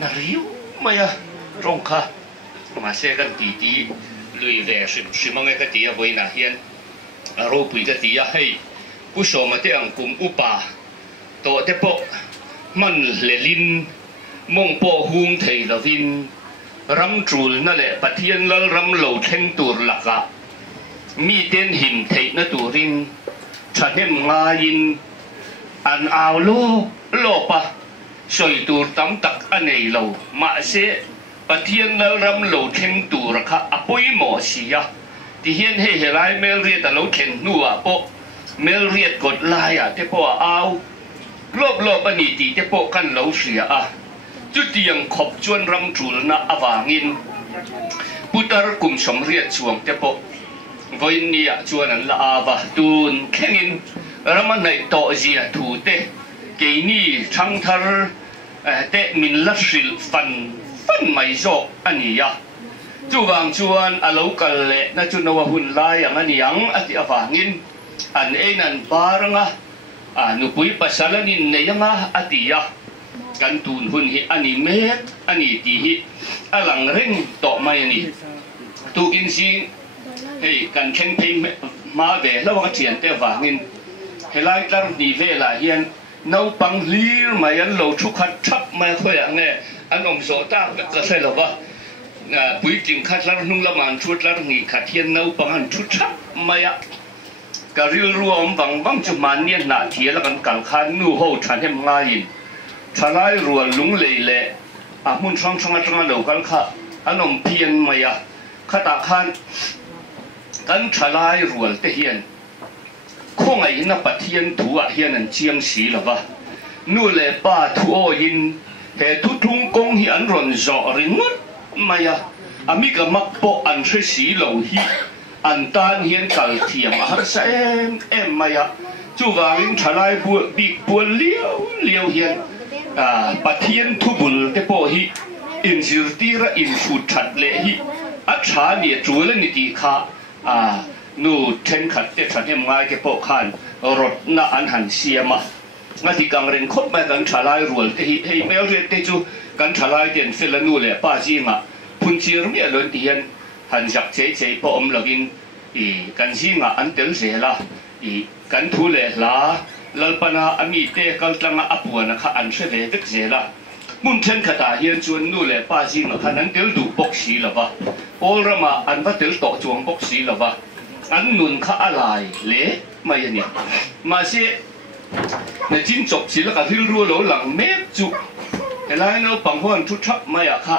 na riu maya rong kha mà xe kan tí lùi về sự mong cái tí với na hiền ro pui cái tí hay cú sổ mà thế anh cùng upa tổ thế bộ man lệ linh mong bộ hung thầy là vin ram trul na lệ bát thiên lal ram lầu thanh tur lạc à mi tên hình thầy na turin chặt hem ngayin an ao lo pa soi tur tam tak anei lo ma se bát thiên lal ram lầu thanh tur kha apoi mo sia ti hiền he lai mel riết ta lo khen nuwa po mel riết gột lai à thế po ao lop anh ti thế po kan lo sia à chút tiếng khop chuan ram trul na awangin putar kum som riat chuang te po voin nia chuan an la awa tun khengin raman nei to zia thu te ke ni thang thar te min la sil fan mai zo ania chu wang chuan alo kal le na chu no hun lai ang aniang ati awangin an enan baranga nu pui pasalanin neyanga atia kan tun hun hi ani me ani ti hi alang ring to mai ni tu kin si hei kan khen phim ma ve lo ka thian te wangin helai tar ni ve la hian nau pang lir mai an lo thu khat thap mai khoya nge an om so ta ka sai lo ba pui ting khat lar nung la man thut lar ngi khat hian nau pang an thu thap mai a ka ril ruam wang chu man nian na thia la kan kal khan nu ho than hem nga yin thalai rual lung leile a mun sang lo kal kha anom pian maya khata khan kan thalai rual te hian khongai na pathian thu a hian an chiang si lova nu le pa thu o in he thu thung kong hi an ron zo ringot maya ami ka makpo an thre si lo hi an tan hian kal thiam har sa em maya chu wangin thalai bu big bu liao hian pathian thu bul te po hi in zirtira in food that le hi a tha ni chula ni ti kha nu then khat te than hem ngai ke po khan rot na an han siama ngati kang ren khot ma kan thalai rual te hi hei mel re te chu kan thalai ten fel nu le pa ji ma phun chir mi alon ti hian han jak che po om login kan ji nga an tel se la kan thu le la lalpana ami te kaltanga apuana kha an se ve vek zela mun then khata hian chuan nu le pa ji ma khanan tel du boxi lova olrama an va tel to chuang boxi lova an nun kha alai le mai ani ma se na jin chok chi la ka hil ru lo lang me chu helai no pang hon thu thap mai a kha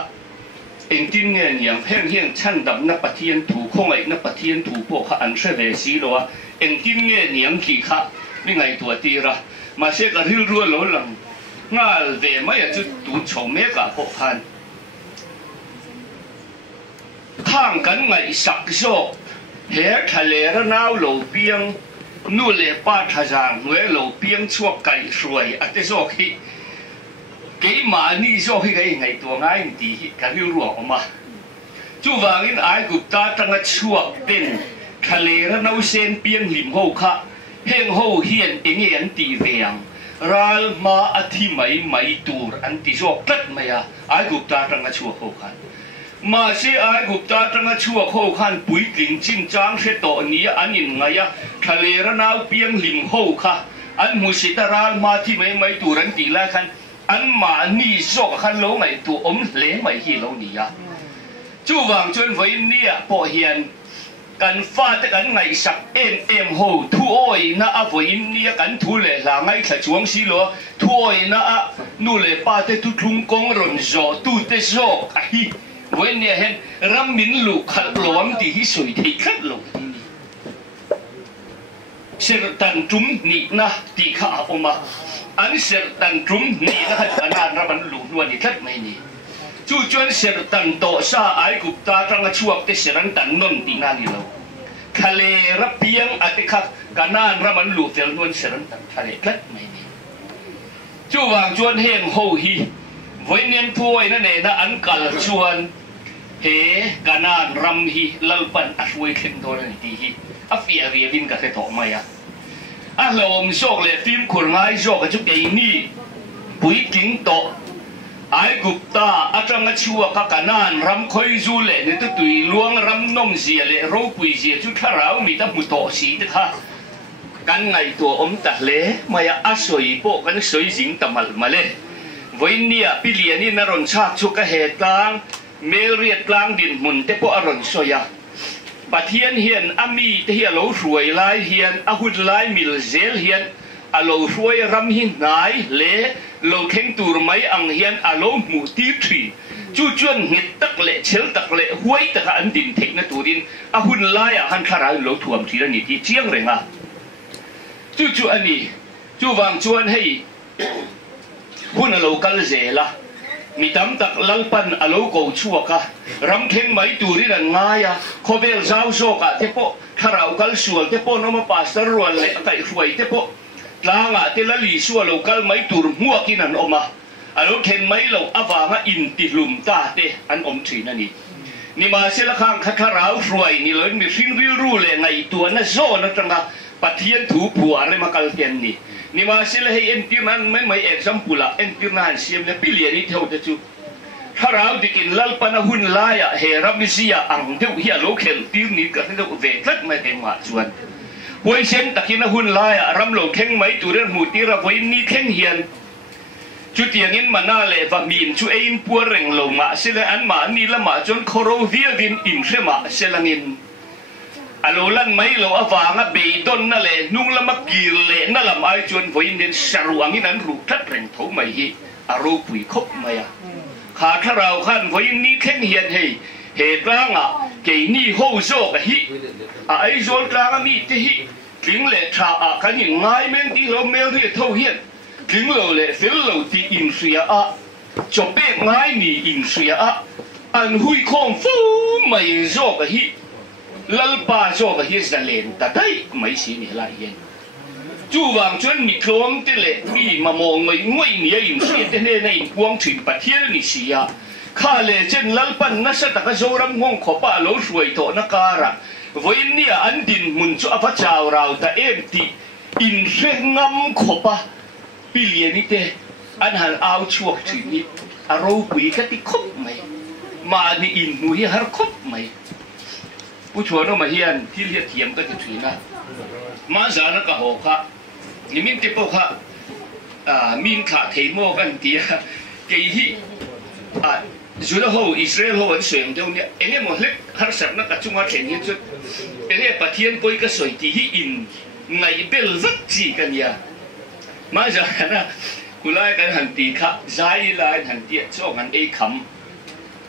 eng tin nge niang pheng hian chan dam na pathian thu khongai na pathian thu po kha an se ve si lo eng tin nge niang ki kha mi ngai tua ti ra ma se ka hil ru lo lang ngal ve mai a chu tu chho me ka po khan khang kan ngai sak zo he thale ra nau lo piang nu le pa tha jang ngue lo piang chuak kai suai ate zo khi cái mà ni zo khi cái ngai tua ngai ti ka hil ru o ma chu wangin ai gup ta tanga chuak ten thale ra nau sen piang lim ho kha heng ho hian engen ti veang ral ma athi mai tur an ti zo tat maya ai gup ta tanga chuak ho khan mà se ai gup ta tanga chuak ho khan pui king chin chang se to ni anin ngaya thale ra nau piang lim ho kha an mu si ta ral ma thi mai tur an ti la khan an ma ni zo khan lo ngai tu om le mai hi lo ni ya chu wang chun với nia po hian kan fa te kan ngai sak em ho thu oi na a voi nia kan thu le la ngai tha chuang si lo thu oi na a nu le pa te tu thung kong ron zo tu te zo a hi với nia hen ram min lu khat lom ti hi soi thei khat lo ser tan tum ni na ti kha oma an ser tan tum ni na khat an ra ban lu nuan ni khat mai ni chu chuan ser tan to sa ai gup ta tanga chuak te seran tan non ti nga ni lo khale ra piang ate kha kanan ra ban lu tel nuan seran tan thale khat mai ni chu wang chuan heng ho hi voi nen thuai na ne na an kal chuan he kanan ram hi lalpan aswai khem do ni ti hi a fia vi vin ka the tho mai a lom sok le phim khur ngai zo ka chu ke ni pui king to ai gupta atanga chua ka kanan ram khoi zu le ne tu tui luang ram nom zia le ro pui zia chu tharau mi ta mu to si te kha kan ngai to om ta le maya asoi po kan soi jing tamal male voinia piliani na ron chak chu ka he tang mel riat tlang din mun te po aron soya pathian hian ami te hi lo ruai lai hian a hut lai mil zel hian a lo ruai ram hi ngai le lo theng tur mai ang hian a lo mu ti thri chu chuan ngit tak le chel tak le huai tak an din thek na turin a hun lai a han khara lo thuam thira ni ti chiang renga chu chu ani chu wang chuan hei hun a lo kal zela mi tam tak lalpan a lo ko chuaka ram theng mai turin an ngaya khovel zau so ka te po kharau kal sual te po no ma pastor rual le kai huai te po langa te la li sual lo kal mai tur muakin an oma alo khen mai lo awanga in ti lum ta te an om thin ani ni ma se la khang kharau ruai ni lo mi ring ril ru le ngai tu na zo na tanga pathian thu phua le makal ken ni ni ma se la hei en pirnan mai example la en pirnan siam le piliani theu te chu kharau dikin lalpana hun laya he ramisia ang deu hi lo khel tir ni ka deu ve tlat mai te ma chuan poi sen takina hun laya ram lo theng mai turen mu tira voi ni theng hian chu tiangin mana le va min chu ein pu reng lo ma se le an ma ni la ma chon khoro via vin in rema selangin alolan mai lo awanga be don na le nung la makir le na la mai chuan voi nen saruangin an ru that reng tho mai hi aro pui khop maya kha tharau khan voi ni theng hian hei he tlanga ke ni ho zo ka hi a ai zol tlanga mi te hi kling le tha a kan ni ngai men ti lo mel ri tho hian kling lo le fel lo ti in ria a chope ngai ni in ria a an hui khom fu mai zo ka hi lalpa zo ka hi sa len ta dai mai si ni la yen chu wang chuan mi klom te le mi ma mong mai ngoi ni in ria te ne nei puang thin pathian ni sia kha le chen lalpan na sa ta ka zoram ngong khopa lo ruai to na kara voin nia an din mun chu apa chaw rau ta em ti in rengam khopa piliani te an hal au chuak thi ni aro pui ka ti khop mai ma ni in mu hi har khop mai pu chuan no ma hian thil hi thiam ka ti thina ma za na ka ho kha ni min ti po kha min kha thei mo kan ti ke hi Juda ho Israel ho an soyang deu ne ene mo lek har sat na ka chunga thlen hin chu ene pathian poi ka soi ti hi in ngai bel vak chi kan ya ma ja na kulai kan han ti kha zai lai han ti chong an ei kham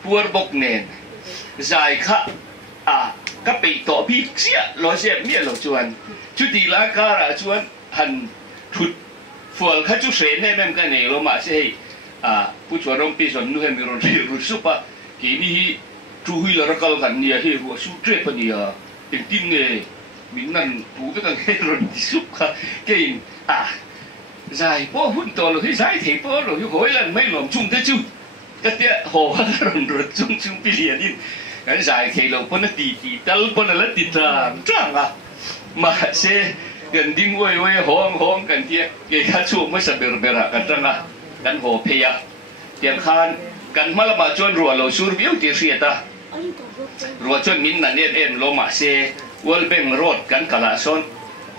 puar bok nen zai kha ka pe to bi chia lo se mi lo chuan chu ti la ka ra chuan han thut fual kha chu se ne mem ka ne lo ma se pu chuan rom pi son nu hem ron ru supa ke ni tu hui la rakal kan nia he ru su tre pa nia tin tin ne min nan pu ka kan he ron sup kha ke in zai po hun to lo hi zai the po lo hi hoi lan mai lom chung te chu ka te ho ha ron ru chung chung pi lian in kan zai ke lo po na ti tal po na la ti trang ma se gần đinh quay quay hong gần kia cái cá chuột mới sập bể gần trăng gần hồ phê tiền khan gần mà là bà chôn rùa lầu sur biếu tiền xịt ta rùa chôn min nãy em lo mà xe wall beng road gần cả là son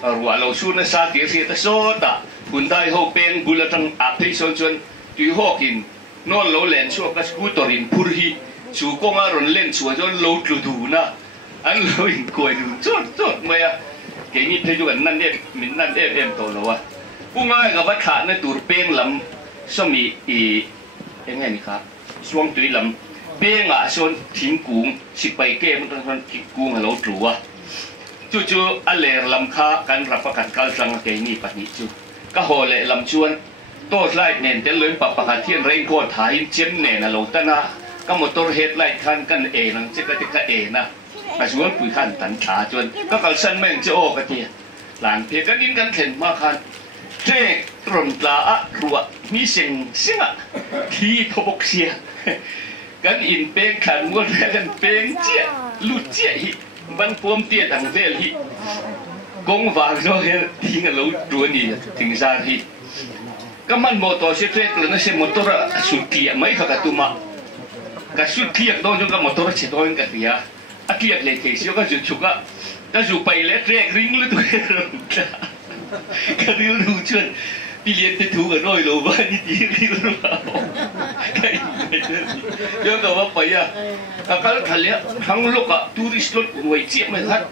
rùa lầu sur nó sa tiền xịt ta số ta bún tai hồ beng bula trăng áp phê son chôn tùy hồ kín nó lầu lên xuống cái scooter in purhi chú công à rồi lên xuống chôn lầu lù đủ na anh lầu in quay đủ chốt mày cái này thấy cho anh nên mình nên em tổ lầu cũng ngay cái vật khác nó tụt beng lắm sao mi cái này khác xuống tùy lắm beng son thiên cung xịt bay kem nó son thiên cung là lầu trụ chú anh lệ làm kháกันรับประกันการจังcái nàyปัจจุบันก็ห่อเละลำชวนโต้ไล่เน้นแต่เลยปะปะหัดเทียนเร่งโคตรถ่ายเจ็บเน้นนะลงตนะก็หมดตัวเหตุไล่คันกันเองนั่งเจ๊ก็เองนะปัจจุบันปุ๋ยขันตันขาจนก็กระสันแม่งจะโอ้กระเทียหลานเพียกันยินกันเข็นมาคันเจ๊ตรมตารัวมีเสียงที่ทบกเสียกันอินเป้งขันม้วนกันเป้งเจี๊ยลุดเจี๊ยฮิบันพวมเตี้ยต่างเวลฮิกงวางโซ่ทิ้งกันแล้วตัวนี้ถึงซาฮิ ก็มันโมโตเสียเทรกเลยนะเสียมอเตอร์สุดเกียร์ไม่ค่ะกับตัวมากับสุดเกียร์โดนจนกับมอเตอร์เสียโดนกันเสียอาเกียร์เลยเสียก็จุดชุกอะก็จุดไปเล็ดเรกริ้งเลยตัวเองก็ริ้วดูชวนพี่เลี้ยงจะถูกกันร้อยโลบ้านนี่ดีริ้วหรือเปล่าใครเดี๋ยวก็ว่าไปอะก็ทะเลทั้งโลกอะทัวริสต์รถหน่วยเจี๊ยบไม่ทัน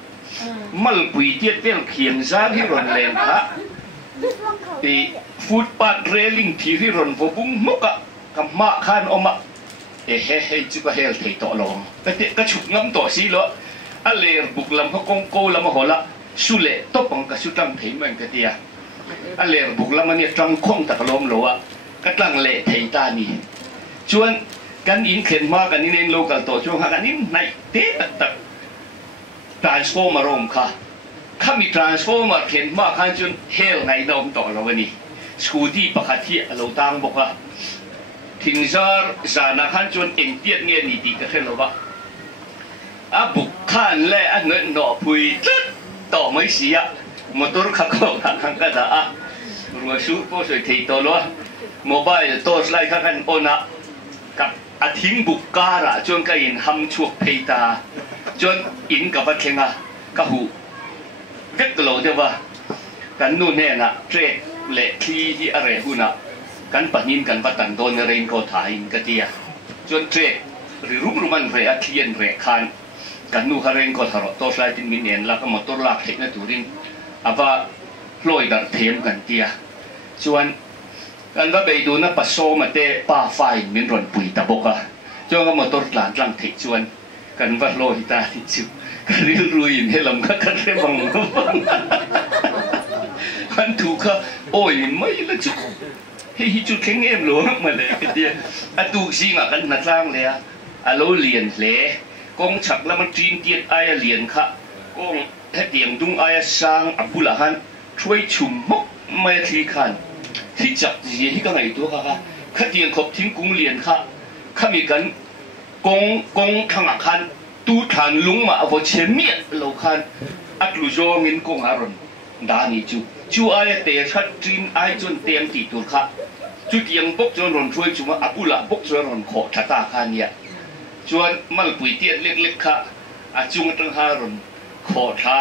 มันปุยเจี๊ยบเตี้ยเขียนซาที่รอนเลนฮะที่ฟุตบาทเรลิงที่รอนฟบุ้งมุกอะกับมาขานออกมาเฮ้จุกเฮลที่ต่อลงก็ฉุกน้ำต่อสิล้ออะไรบุกลำเขากงโกลำมาหัวละสุเล่ตบปังกับสุดตั้งที่มันก็เดียอะไรบุกลำมันเนี่ยจังคงตะกลมล้อก็ตั้งเละที่ตานี่ชวนกันอินเข็นมากันนี่เองโลกัลต่อช่วงหากันนี่ในเตะตัดtransformer ร่มค่ะข้ามี transformer เข็นมาขันจนเฮลไงดอมต่อเราวันนี้สกูดี้ปะคัดที่เราตั้งบอกว่าทิ้งซาร์จานักขันจนเอ็งเตี้ยเงี้ยนี่ดีกันเท่าไหร่วะบุกขันและอันนั้นหน่อพุยต่อไม่เสียมอเตอร์ขับเข้าทางกระดาษรัวชูก็สวยที่ตัวล้วนโมบายตัวสไลด์ขันโอนะกับอาทิ้งบุกการะจนก็อินทำช่วงเพตาจนอินกับวัดเชงะก็หูเวกโลเดียวว่ากันนู่นเนี่ยนะเทรดเละที่อะไรหุ่นนะกันปัจจินกันปัตตันโดนเรียนก็ถ่ายกันเดียจนเทรดหรือรุ่มมันเรียเทียนเรียคานกันนู่นเรียนก็ทารตัวสไลด์ที่มินเนียนแล้วก็มอเตอร์ลากเทคนิคตูรินอาว่าลอยดัดเทียมกันเดียจวนกันว่าไปดูนะปัสโซมาเตะป้าไฟมินรอนปุยตะบกะจนก็มอเตอร์หลานรังเทจวนกันว่าลอยตาที่จุกันริ้วรุยให้ลำกันเรียบังกันถูกค่ะโอ้ยไม่ละจุให้จุดแข็งเอ็มหลวงมาเลยกันเดียถูกสิงะกันนัดล่างเลยอะเราเลียนเละกงฉักแล้วมันจีนเตียนไอ้เลียนค่ะกงให้เตียงดุงไอ้สร้างอับบุลหันช่วยชุมมกไม่ทีขันที่จับยีที่ก็ไงตัวค่ะข้าเตียงขบทิ้งกุ้งเลียนค่ะข้ามีกันกงทางขันตูฐานลุงมาเอาเชมีเราขันอัดลุโจมินกงอารมณ์ดานิจูไอ้เตะชัดจีนไอ้จนเตียงตีตัวค่ะจุดยังปกจนรอนช่วยจุมาอับบุละปกจนรอนขอชะตาขันเนี่ยจวนมันปุยเตี้ยเล็กๆค่ะจุงตั้งหารอนขอท้า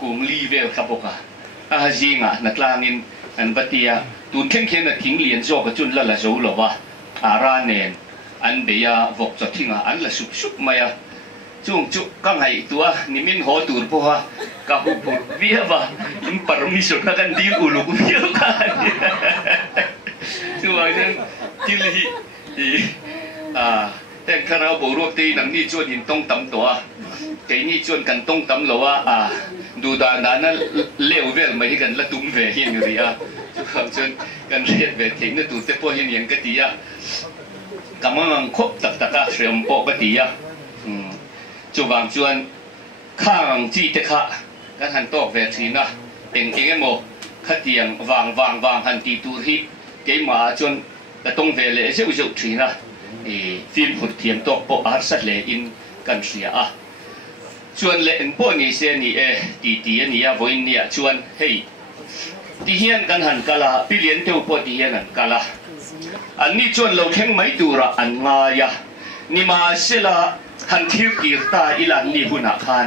กุ้งลีเวลครับบอกค่ะจิงอ่ะนักลางินอันปฏิยาตุนเข่งเข่งน่ะทิ้งเลียนจอกจุนละละโจหรอวะอาราเนนอันเบียวกจะทิ้งอ่ะอันละสุบๆมาอ่ะจุงจุกังไห้ตัวนิมินหัวตูร์พวกกับหุบเบี้ยวะอินปรมิสุนักันดีอุลุกุเบี้ยวกันช่วยจังที่ลีแต่ข้าเราบอกรวบตีหนังนี่ชวนยินต้องตำตัวไอ้นี่ชวนกันต้องตำหรอว่าดูดานั้นเลี้ยวเวลไม่ให้กันละตุ้มเวหินอยู่ดีอ่ะทุกคนชวนกันเรียกเวทีนั่นตูเตปอหินยังกติอ่ะกำลังคบตักตะเสียมปกติอ่ะจูบางชวนข้างจีเตคะกันหันโต๊ะเวทีนะเต็งเองโมขัดเตียงวางหันตีตูที่เกี่ยมาชวนแต่ต้องเวลเสียวทีนะฟิล์มหุ่นเทียมตัวปอาร์สัตเลอินกันเสียอ่ะชวนเล่นพวกนี้เสียนี่ตีนี่อ่ะวันนี้ชวนเฮ้ยที่เฮียนกันหันกะละพี่เลี้ยงเที่ยวพวกที่เฮียนกันกะละอันนี้ชวนเราแข่งไม่ดูระอันงายะนี่มาเสียละหันทิวกีร์ตาอีหลังนี่หุ่นอาคาร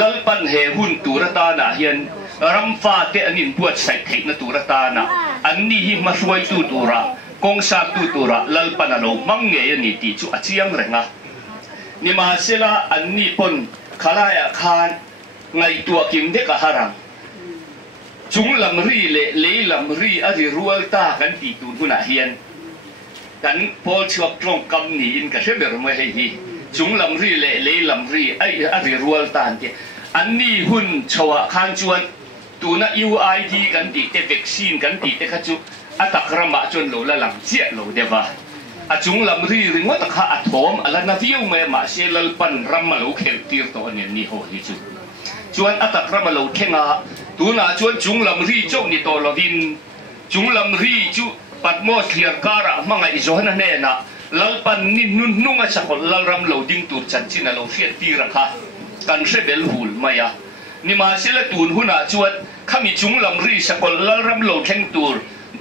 ลัลปันเหหุ่นตูระตาหนาเฮียนรำฟ้าเตอันนี้ปวดใส่เทคนะตูระตาหนาอันนี้มาช่วยตูระกงซาตูตัวละลัลปนาโลมังเงียนี่ตีจูอาชียังเร่งอ่ะนี่มาเสละอันนี้ปนขลายอาคารไงตัวกิมเด็กหารังจุงลำรีเล่ลำรีอดีรัวตากันตีตูนหุ่นอาเฮียนกันพอชวบตรงกำนี้อินกับเชเบอร์ไม่ให้ฮีจุงลำรีเล่ลำรีไออดีรัวตาอันนี้หุ่นชวะคานจวนตัวน่ะ UID กันตีเตวัคซีนกันตีเตขจุอัตกรมาจนโลละหลังเจียโลเดวะจุงลำรีริงว่าตะขาอัดหอมอะไรนาวิวเมื่อมาเชลลปันรำมาโลเข็มตีร์ตัวเนี่ยนี่โหดิจูจวนอัตกรมาโลเข่งอ่ะตัวน่ะจวนจุงลำรีจ้องนี่ตัวลวินจุงลำรีจูปัดมอสเลียร์การะมังไอโจฮันเนน่ะลัลปันนี่นุ่งอ่ะสักคนลัลรำโลดิ้งตัวจันจิน่ะโลเฟียตีระค่ะกันเชเบลหูลมายะนี่มาเชลตูนหุ่นอ่ะจวนข้ามีจุงลำรีสักคนลัลรำโลเข่งตัว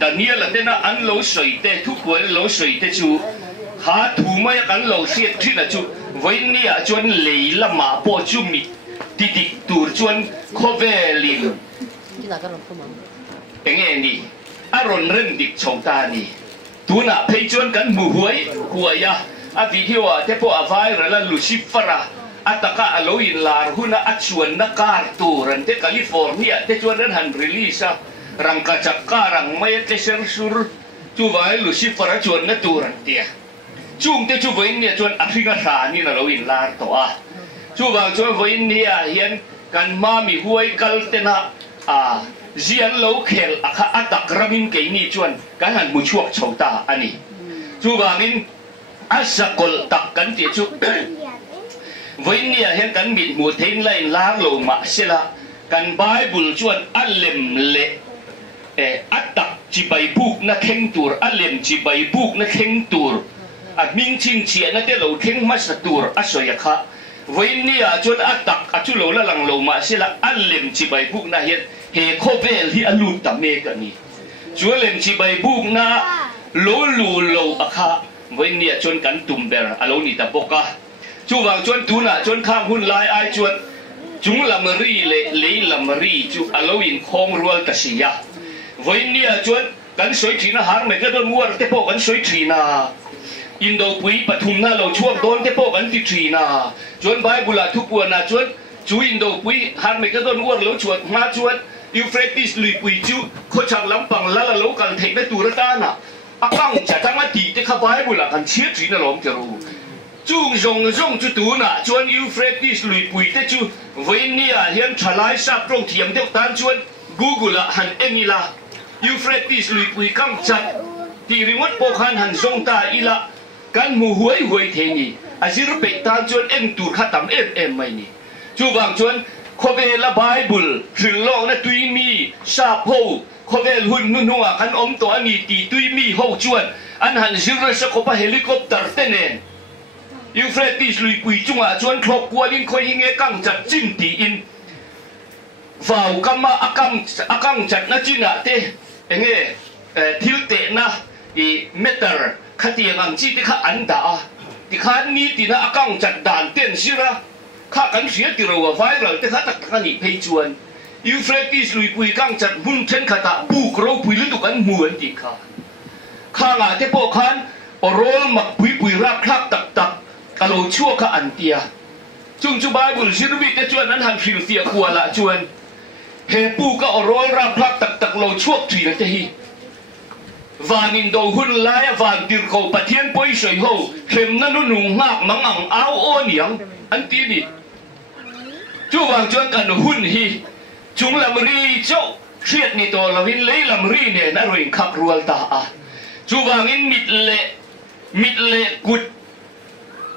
Daniel là tên là ăn lẩu sợi tê thu quế lẩu sợi tê chú há thủ mấy ăn lẩu xiết thì là chú với nia chuan lấy là mà bỏ chú mít đi đi tour chuan khó về liền anh nghe đi aron rên đi chồng ta đi tu na thấy chuan cắn mù huấy của ya video thế po vai rồi là Lucifer ataka aloin lar huna chuan na car tour ante California thế chuan đến han release rang kacaka rang mai te sur chu vai Lucifer chuan na tour ante chung te chu với nia chuan Africa sa ni na loin lar to chu wang chuan với nia hian kan ma mi huai kal te na zian lo khel akha atak ramin ke ni chuan kan han mu chuak chhota ani chu wangin asakol tak kan ti chu với nia hian kan mit mu thein lain lar lo ma sela kan Bible chuan alem le atak chi bai buk na kheng tur alem chi bai buk na kheng tur minh chin chia na te lo kheng ma sa tur asoya kha với nia chuan atak chu lo la lang lo ma sela alem chi bai buk na hian he khovel hi alut ta me ka ni chu lem chi bai buk na lo lu lo akha với nia chuan kan tumber alo ni ta boka chu wang chuan tu na chuan khang hun lai ai chuan chúng làm ri lấy làm ri chu alo in khong rual ta sia với nia chuan kan soi thi na har me ka don war te po kan soi thi na Indo pui pathum na lo chuak don te po kan ti thi na chuan Bible thu pu na chuan chu Indo pui har me ka don war lo chuak ma chuan Euphrates lui pui chu kho chang lampang la lo kan thei na tu ra ta na akang cha tang a ti te kha Bible kan chia thi na lom ke ru chung rong chu tu na chuan Euphrates lui pui te chu với nia hian thalai sap trong thiam deuh tan chuan Google han emila Euphrates lui pui kam chat ti ringot po khan han zong ta ila kan mu huai the ni azir pe tan chuan em tur khatam em mai ni chu wang chuan khobe la Bible thil lo na tui mi sap ho khobe hun nu nuwa kan om to ani ti tui mi ho chuan an han zir sa ko pa helicopter tenen Euphrates lui pui chunga chuan thlok kualin khoi hinge kang chat chin ti in vào kama akang chat na china te enge thil te na I meter khatiang ang chi te kha an da ti kha ni ti na akang chat dan ten sira kha kan sia ti ro viral te kha tak ka ni phei chuan Euphrates lui pui kang chat mun chen khata bu kro pui lu tu kan muan ti kha nga te po khan orol mak pui ra khak tak alo chua kha an tia chung chu Bible sirbi te chuan an han phil tia kuala chuan he pu ka orol ra khak tak lo chuak thi na te hi vanin do hun lai van tir ko pathian poi soi ho khem na nu nung ngak mangang au o niang an ti ni chu wang chuan kan hun hi chung lam ri chau khiat ni to lawin lei lam ri ne na roin khak rual ta chu wang in mit le kut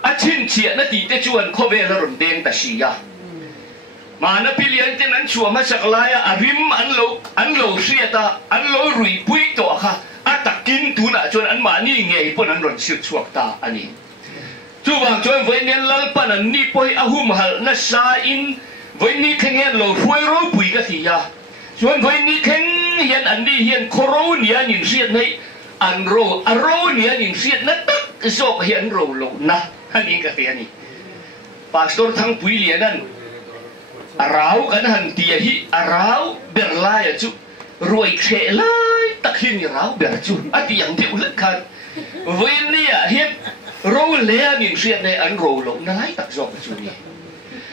a chin chia na ti te chuan kho ve la ron deng ta sia mà nó pilian tên anh chùa mà sạc lại rim anh lâu ta anh lâu rủi bụi to ha tak kin tu na chuan an ma ni ngei pon an ron sir chuak ta ani chu wang chuan voi nen lal pan an ni poi ahum hal na sa in voi ni khengen lo huai ro pui ka ti ya chuan voi ni khen hian an ni hian khoro nia nin riat nei an ro aro nia nin riat na tak zok hian ro lo na ani ka ti ani pastor thang pui lian an arau kan han tia hi arau berlai chu rồi khệ lại tắc hiên như ráo bèn chun à tiếng điệu lẫn khăn với nia hiên rồi lẽ miền xuyên này ăn rồi lộn nái tắc giọt chun này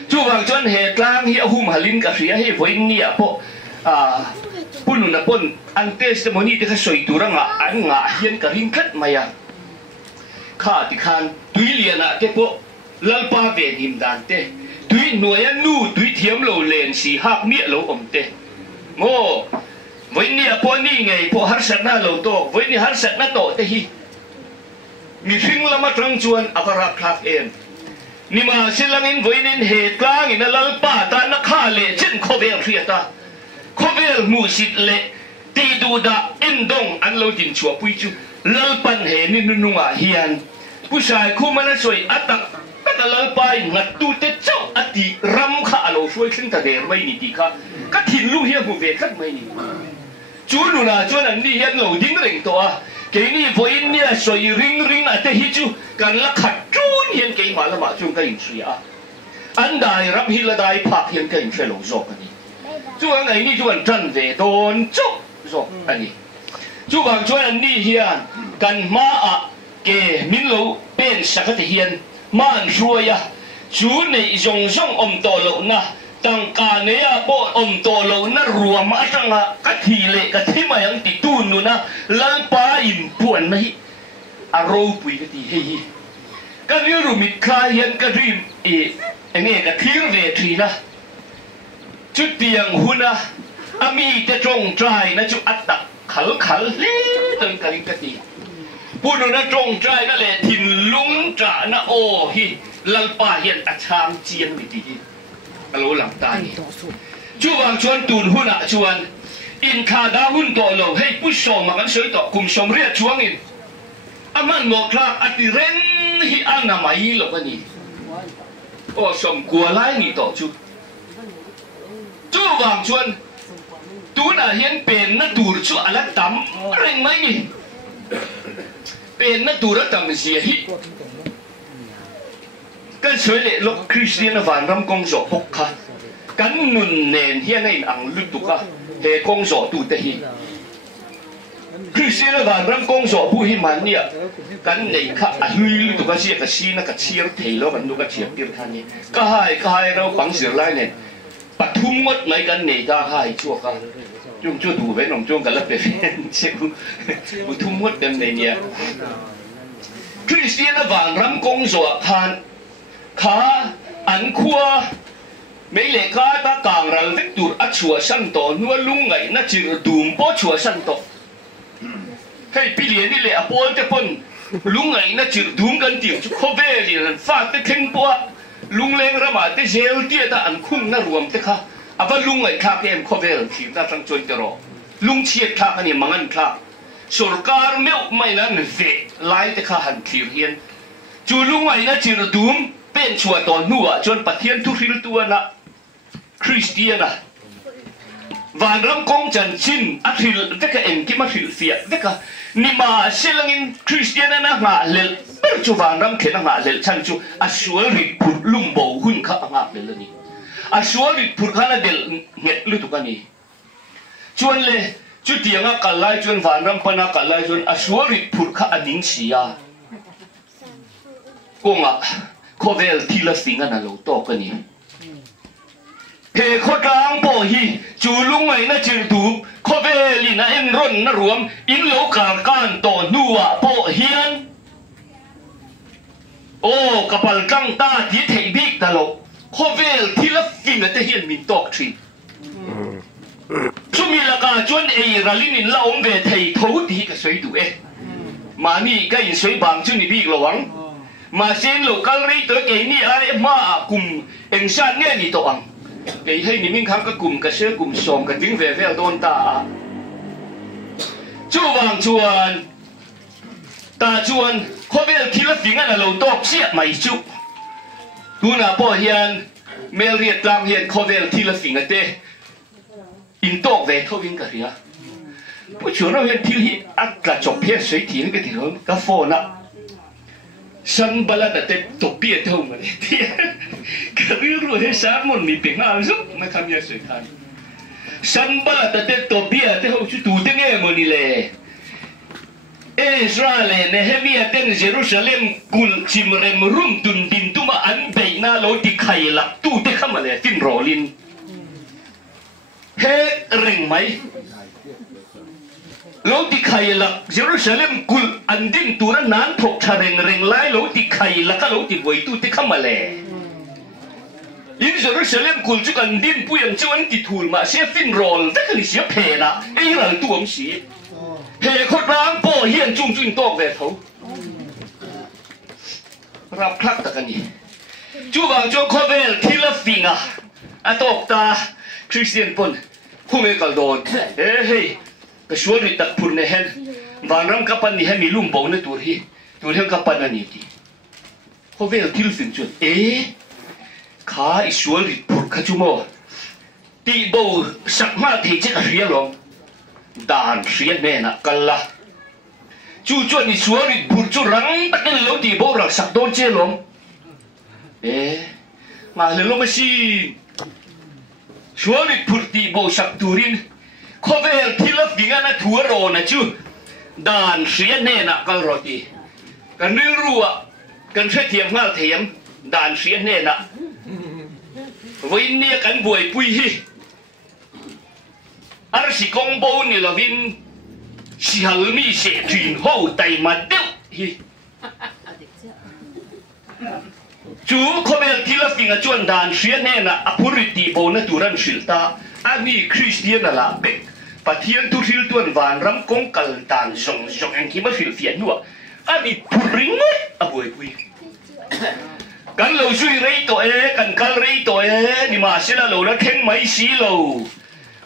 chú vàng chân hệ lang hi hum halin cả phía hay với nia po pun na pun an testimony thì cái soi tu răng anh ngã hiên cả hiên cất mày khá thì khan túi liền cái po lalpa về niệm đàn te túi nuôi ăn nu túi thiếm lầu lên xì hạc mía lầu ẩm te ngô với nia po ni ngày po har sat na lo to với ni har sat na to te hi mi thing lama trang chuan avara khak en ni ma silangin với nen he tlang in lal pa ta na kha le chen khovel riata khovel mu sit le ti du da en dong an lo din chua pui chu lal pan he ni nunga hian pusai khumana soi atak ta lal pai ngat tu te chau ati ram kha lo soi thing ta der mai ni ti kha ka thin lu hi mu ve khat mai ni chú nu na chú anh đi hiện lâu đinh rình to à cái này với nia soi ring à thế hi chú cần là khát chú hiện cái mà chú cái hình suy à anh đại rap hi là đại phạt hiện cái hình suy lâu rồi anh chú anh này đi chú anh chân về đồn chú rồi anh chú bằng chú anh đi hiện cần mà à cái min lâu bên sắc cái hiện mà anh suy à chú này dùng to lâu na tang ka ne ya po to lo na ruam atanga ka thile ka thima yang ti tu nu na lal pa in puan mai a ro pui ka ti hei ka ri ru mit kha hian ka rim enge ka thir ve thi na chu tiang huna ami te trong trai na chu atta khal le tang ka ring ka ti punu na trong trai na le thin lung tra na o hi lal pa hian a cham chiang mi ti alo làm tai chú vàng chuan tùn hun à chuan in kha đá hun to lo hay pu som mà kan soi to kum som ria chuang in aman mo kla ati ren hi ana mai lo ka ni o som kwa lai ni to chú vàng chuan tu na hian pen na tur chu ala tam reng mai ni pen na tur tam zia hi cái sới lệ lúc Christian vạn ram công sổ bốc khá cắn nùn nền hiện nay ăn lụt tục à hệ công sổ tụ tê hi Christian vạn ram công sổ bu hi man nia cắn này khá hui lụt tục à xia cái xi na cái xia thề lo cắn nó cái xia tiêu than ni cái hai đâu bằng sửa lại nè bắt thung mất mấy cắn này ra hai chua cả chung chua tụ với nòng chung cái lớp về xia bu thung mất đêm này nia Christian vạn ram công sổ than khá ăn khua mấy lệ khá ta càng ra vết tụt ắt chùa sanh tổ nuôi lung ngày nó chỉ đùm bó chùa sanh tổ hay bị liền đi lệ bó cái phân lung ngày nó chỉ đùm gần tiếng chú khó về liền phát cái kinh bó lung lên ra mà cái gel tia ta ăn khung nó rùm thế khá à và lung ngày khác em khó về thì ta sang chơi tero lung chiết khác anh em mang ăn khác sổ car mèo mày nó về lái thế khá hẳn thiệt hiền chú lung ngày nó chỉ đùmเป็นชัวตอนนัวจนปะเทียนทุริลตัวนะคริสเตียนนะวันรำกงจันชินอัฐิลเวกเอ็นกิมาถิลเสียเวกนิมาเชลังอินคริสเตียนนะงาเลลเป็นจูวันรำเข็นงาเลลฉันจูอาชัวริพุดลุมโบหุ่นข้างาเลลนี่อาชัวริพุดข้านาเดลเง็ดลุตุกันนี่ชวนเลยจุดเตียงกัลไลจวนวันรำปนักกัลไลจวนอาชัวริพุดข้าอันนิงสียกงอ่ะข้อเวลที่ละสิ่งนั้นเราโตกันนี่เฮข้อกลางบ่อฮีจูลุงไงน่าจืดดูข้อเวลีน่ะเอ็นร่นน่ะรวมอินโลกาการต่อนัวบ่อเฮียนโอ้กระเป๋าจังตาที่เทบิกตลกข้อเวลที่ละสิ่งนั้นจะเฮียนมินตอกทรีช่วงมีละกาจวนเอราลินินละอมเวทไทยทูดีก็สวยดูมานี่ก็ยินสวยบางช่วงนี้พี่ระวังมาเซนโลกาลรีตัวเก่งนี่ไอ้มากลุ่มเอ็งชาติเนี่ยนี่ตัวอังเก่งให้นี่มิ่งครั้งก็กลุ่มกระเชื่อกลุ่มสมกันวิ่งเวลโดนตาจู่บางชวนตาชวนข้อเวลที่ละสิ่งนั้นเราตอกเสียไม่จุดูน่ะพ่อเฮียนเมลเรียตามเฮียนข้อเวลที่ละสิ่งนั้นเต้อินตอกเวทเขาวิ่งกันเรียผู้ชวนเราเห็นที่อัดกระจกเพี้ยนสวยถี่ก็ถี่เหิงก็โฟนะฉันบาลาแต่ตัวเปียเท่ามันที่ก็รู้ให้สามมันมีเป็นอะไรสุดไม่คำยาสุดท้ายฉันบาลาแต่ตัวเปียเท่าชุดตัวเต็งเอมันนี่เลยอิสราเอลเนี่ยเฮมีอันเต็งเยรูซาเล็มกุลชิมเรมรุ่มตุนดินตุมาอันเบย์น่าโลติไข่หลักตู้เต็งข้ามาเลยฟินโรลินเฮเร่งไหมโลติไข่ละเยรูซาเล็มกุลอันดินตัวนั้นนั้นถกชาเร่งไล่โลติไข่ละก็โลติไว้ตู้ที่ข้ามาเลยยินเยรูซาเล็มกุลจุกันดินปุยอันจวนติทูลมาเสียฟินโรลแต่ก็เสียเพนะไอ้หลังตัวมันสีเฮคนร้างโป้เฮียนจุ่งโต๊ะเวทเขารับคลักตะกันนี่จู่บางจงคอเวลที่ละฟิงอ่ะอะตกตาคริสเตียนปนคู่เมกัลโดนเฮ้ยก็ชวนริตักพูนเนี่ยเห็นวันรำกับปันนี่ให้มีลุ่มบ่าวในตัวที่กับปันนั่นนี่ดีเขาเวลที่รู้สึกจนข้าอีชวนริพูนข้าจุโม่ตีบ่าวสักมาที่จะเรียลง đàn xuyên nè nè cần là chú chuẩn đi xuống đi bụt chú rắn tất nhiên lâu thì bố rằng sạc đôn chê lắm ê mà lần lúc mà xí xuống đi bụt thì bố sạc tù rin có vẻ thì là vì ngã thua rồi nè chú đàn xuyên nè nè cần rồi thì cần nương rùa cần sẽ thiềm ngã thiềm đàn xuyên nè nè với nia cần buổi bùi hi ở sĩ công bố này là viên sĩ hậu mi sẽ truyền hậu tay mà tiêu hi chú có vẻ thì là vì ngã chuẩn đàn xuyên nè nè apuriti bố nè tu ran xịt ta anh đi Christian là bệ và thiên tu xịt tuần vàng rắm công cần đàn rong rong anh khi mà xịt phiền nữa anh đi puring mất buổi bùiกันเราช่วยเรื่องตัวเองกันกันเรื่องตัวเองนี่มาเสียแล้วเราเข่งไม่สีเรา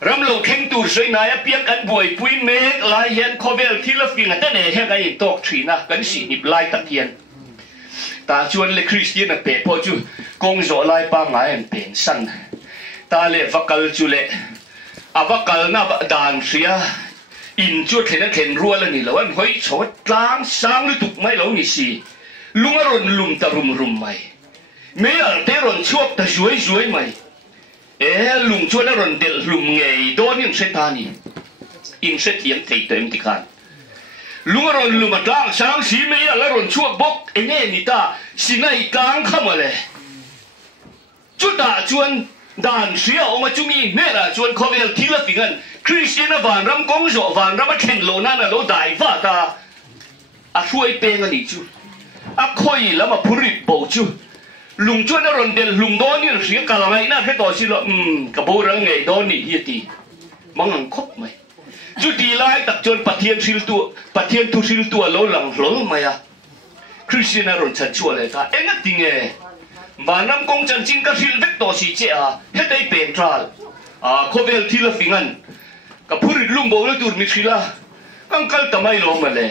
รำเราเข่งตัวสวยนายเพียงกันบวยปุ้ยเมฆลายเห็นคอเวลที่เราฟิงแต่เนี่ยเห็นไอ้ตอกทรีนะกันสีนิบลายตะเทียนตาชวนเลยคริสเตียนเปย์พอจูกงโจลายปางไงเป็นสั้นตาเล่วักกัลจูเล่อาวักกัลน่าดานเสียอินจูเห็นนั่นเห็นรัวแล้วนี่แล้ววันเฮ้ยโฉดกลางสร้างหรือตุกไม่เรานี่สิลุงอรุณลุมตะรุมรุมไหมไม่เอาเตรอนชวบแต่ช่วยไหมลุงชวนอรุณเดลลุมไงโดนยังเสตานี่อินเสตียมตีเต็มที่กันลุงอรุณลุมกลางช้างสีไม่เอาอรุณชวบบกเนี่ยนี่ตาสิไงกลางเข้ามาเลยจุดตาชวนด่านเสียออกมาจุมีเนี่ยละชวนคอเวลที่ละฟิกันคริสเตียนวานรำกงโจวานรำมาเข่งโลนั่นน่ะเราได้ว่าตาช่วยเป็นกันอีกจุคอยแล้วมาพูริบจูลุงชวนอรุณเดลลุงโดนนี่เสียกาลไงน่าแค่ต่อสิละกับโบราณไงโดนนี่เฮียตีมังหังคบไหมจุดดีไล่ตักจนปะเทียนสิลตัวปะเทียนทุสิลตัวโลหลังโลไหมอะคริสเตียนอรุณฉันชัวเลยค่ะเอ็งก็ติงเอ๋บ้านน้ำกงจันจิงก็สิลเวกต่อสิเจ้าเฮ็ดได้เป็นทรัลโคเวลที่ละฟิงันกับพูริลุงโบแล้วตูมิสิละกังกัลทำไมลงมาเลย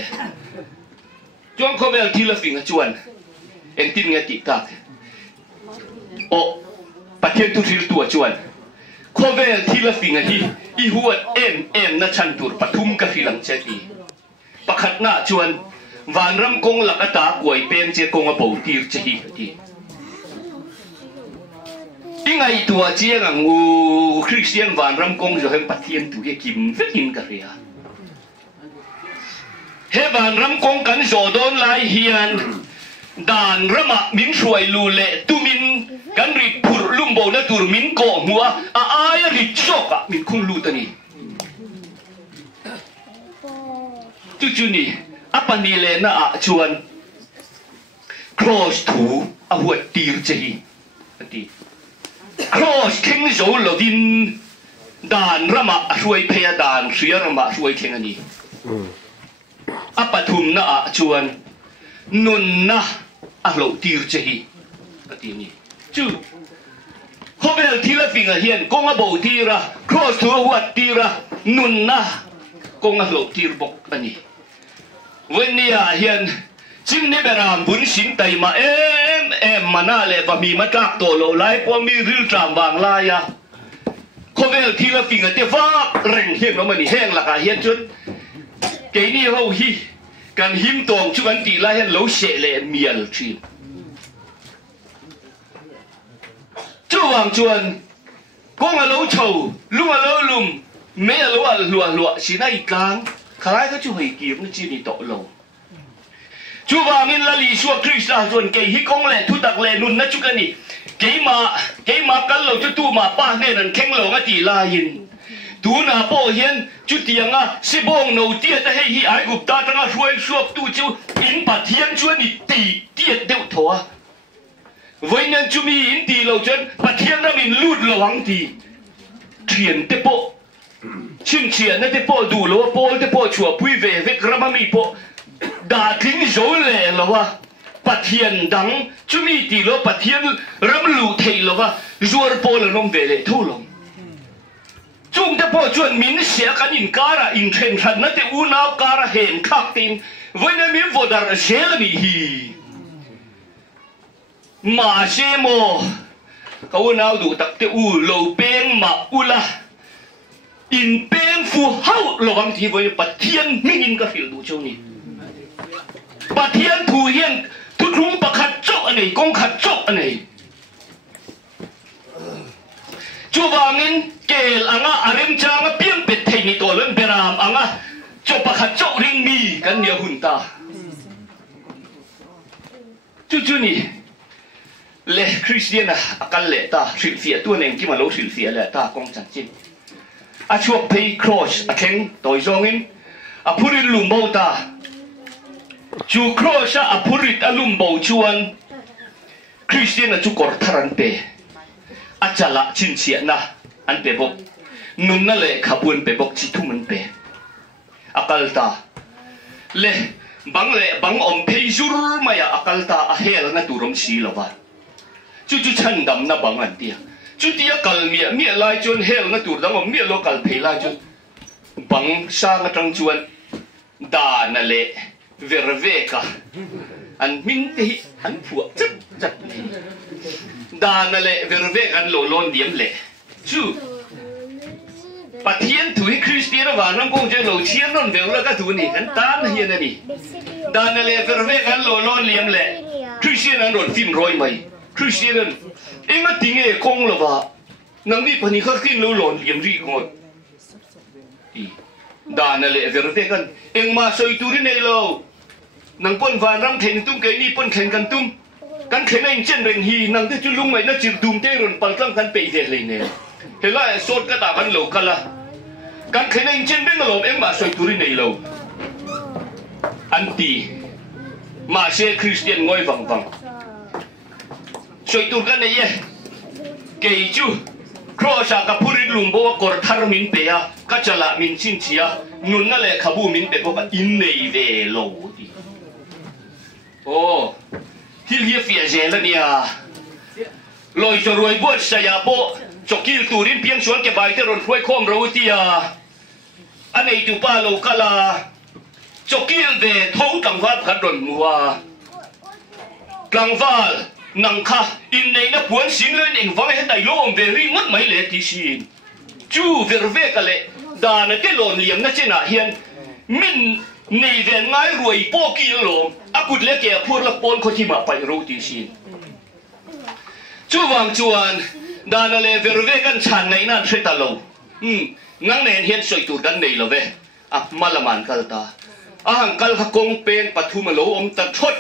จวนเขาเวลที่ละฟิงจวนเอ็นตินเงติตักโอปะเทียนตุสิลตัวจวนเขาเวลที่ละฟิงที่อีหัวเอ็มนัชันตุรปทุมกับฟิลังเจตีปะขัดหน้าจวนวานรำกงหลักตากวยเป็นเจกงอบูตีร์เจฮีตียังไงตัวเจียงงูคริสเตียนวานรำกงจะให้ปะเทียนตุเฮกิมฟิกินกันเรียเฮบานรำกงกันโจโดนลายเฮียนด่านระมะมินช่วยลูเล่ตุมินกันริปุรลุมโบนัตุรมินโกหัวอายริชกะมินคุงลูตันี่จุนี่อปนีเลนะชวนครอสถูหัวตีร์เจฮีตีครอสเข่งโจลวินด่านระมะช่วยเพยด่านเสียระมะช่วยเข่งอันนี้ปฐุมนะชวนนุนนะโลตีร์เจฮีปฏินี่จู่เขาเป็นที่ละฟิงเฮียนกงโบตีระครอสตัวหัวตีระนุนนะกงโลตีร์บกอันนี้วันนี้เฮียนจิมนี่เป็นรามบุญสินไตมาเอ็มมาหน้าเลยว่ามีมาจากตัวโลไลพอมีริลจามบางลายะเขาเป็นที่ละฟิงเตฟ้าเร่งเฮียนว่ามันนี่แห้งละกาเฮียนจนเกี่ยนี่เขาฮีกันหิมตองชุกันตีไล่ให้เราเสเลเมียลชีจู่วางชวนกงเราโฉลุงเราลุมเมียเราลัวสิได้กลางขายก็จู่ให้เกี่ยวนี่จีนี่โตลงจู่วางินละลีชัวคริสต์ชวนเกี่ยฮิกงเล่ทุตักเล่นุนนะชุกันนี่เกี่ยมากันเราจะตู้มาป้าเนี่ยนั่นเข่งเราก็ตีลายินตูน่าโปเฮียนจุดยังอ่ะสิบองโนเตียแต่ให้ฮีไอกุบตาตั้งช่วยชวบตู้จูอินปัดเฮียนชวนนี่ตีเตียเดียวถัววันนั้นจูมีอินตีเราจนปัดเฮียนเรามินลูดระวังตีเทียนเตโปชิมเทียนนั่นเตโปดูแล้วว่าโปเตโปชัวพุยเวเวกระมามีโปดาทิ้งโจเล่แล้วว่าปัดเฮียนดังจูมีตีแล้วปัดเฮียนรำลูเทแล้วว่าจัวโปแล้วน้องเวเล่ทุ่ลงจุงแต่พอชวนมินเสียกันอินการะอินเทนชันนั่นแต่อูนาวการะเห็นขับติมวันนี้มีวอดาร์เชลมีฮีมาเชโมเขาอูนาวดูตักแต่อูโลเปงมาอูละอินเปง phù hậu lo vang thì với bát thiên minh in cái phiền đủ châu này bát thiên thu hiền thu rung bạc khát chốc anh này công khát chốc anh này chú vàng in kể anh á arim trang á biếng bệt thầy này tổ lên beram anh á chốc bạc khát chốc ring mi cái nhiều hun ta chú này lệ Christian à cái lệ ta sự phía tôi nên khi mà lâu sự phía lệ ta công chẳng chim à chuộc pay cross à khen tội dòng in à put it lùm bầu ta chú cross à put it à lùm bầu chuan Christian à chú cor tharan pe à chala chin chia na an pe bok nun na lệ khabun pe bok chi thu man pe akal ta lệ bang om pay zur maya akal ta a hel na turom si lova chú chân đầm na bang an tia chú tia kal mía lai chun hel na tur dang om mía lo kal pay lai chun bang sa nga trang chuan da na le verveka an min te an phuak chak chak da na le vervek an lo lon diam le chú pathian thui Christian wa nam kong je lo chian non veu la ka tu ni kan tan hian ani da na le vervek an lo lon liam le Christian an ron phim roi mai Christian inga tinge kong lo ba nang ni pani kha kin lo lon liam ri ngot da na le vervek an engma soi turi nei lo nang pon van ram theng tum ke ni pon khen kan tum kan khen anh chen reng hi nang te chu lung mai na chir dum te ron pal tlang kan pe ve le ne hela sot ka ta kan lo kala kan khen anh chen beng lo engma soi turi nei lo anti ma se Christian ngoi vang vang soi tur kan nei ye ke chu crossa ka purit lumbo kor thar min pe ya ka chala min chin chia nun na le khabu min pe ko ka in nei ve lo ti o hil hi fia je la nia loi cho roi bot sa ya po chokil turin piang suan ke bai te ron khoi khom ro ti ya anei tu pa lo kala chokil ve thou tang wat khat ron muwa tlangwal nang kha in nei na puan sin lên eng vang he dai lom ve ri ngot mai le ti sin chu verve ka le da na te lon liam na chena hian min nei ve ngai ruai po ki lo akut le ke phur la pon kho thi ma pai ro ti sin chu wang chuan da na le verve kan chan nei na theta lo ngang nen hian soi tur kan nei lo ve a malaman kal ta a hang kal kha kong pen pathum lo om ta thot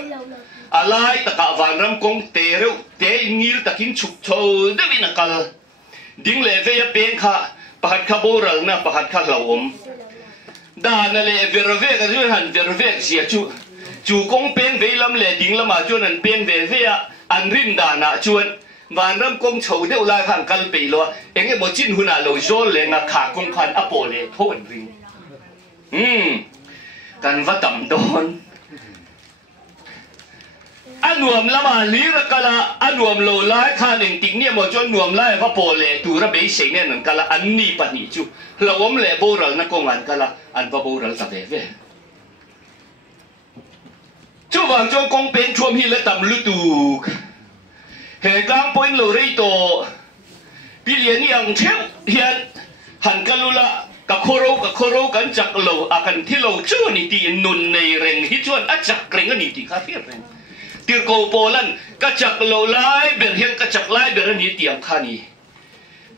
alai taka van ram kong te reu te ngil takin chuk tho de vin akal ding le ve ya pen kha pahat kha boral na pahat kha lawom da na le verve ka ju han verve sia chu kong pen ve lam le ding lama chuan an pen ve ve ya an rin da na chuan van ram kong chho deu lai khan kal pe lo enge mo chin huna lo zol le nga kha kong khan apo le tho an ring kan va tam don anuam lama lira kala anuam lo lai khan eng ting ne mo chon nuam lai va po le tu ra be sei ne nan kala an ni pa ni chu lawom le boral na kong an kala an va boral ta ve ve chu wang chong kong pen chuam hi le tam lu tu he kang point lo rei to bilian yang cheu hian han kalula ka khoro kan chak lo akan thilo chu ni ti nun nei reng hi chuan a chak reng ani ti kha fiat reng tir ko polan ka chak lo lai ber hian ka chak lai ber ani tiang khani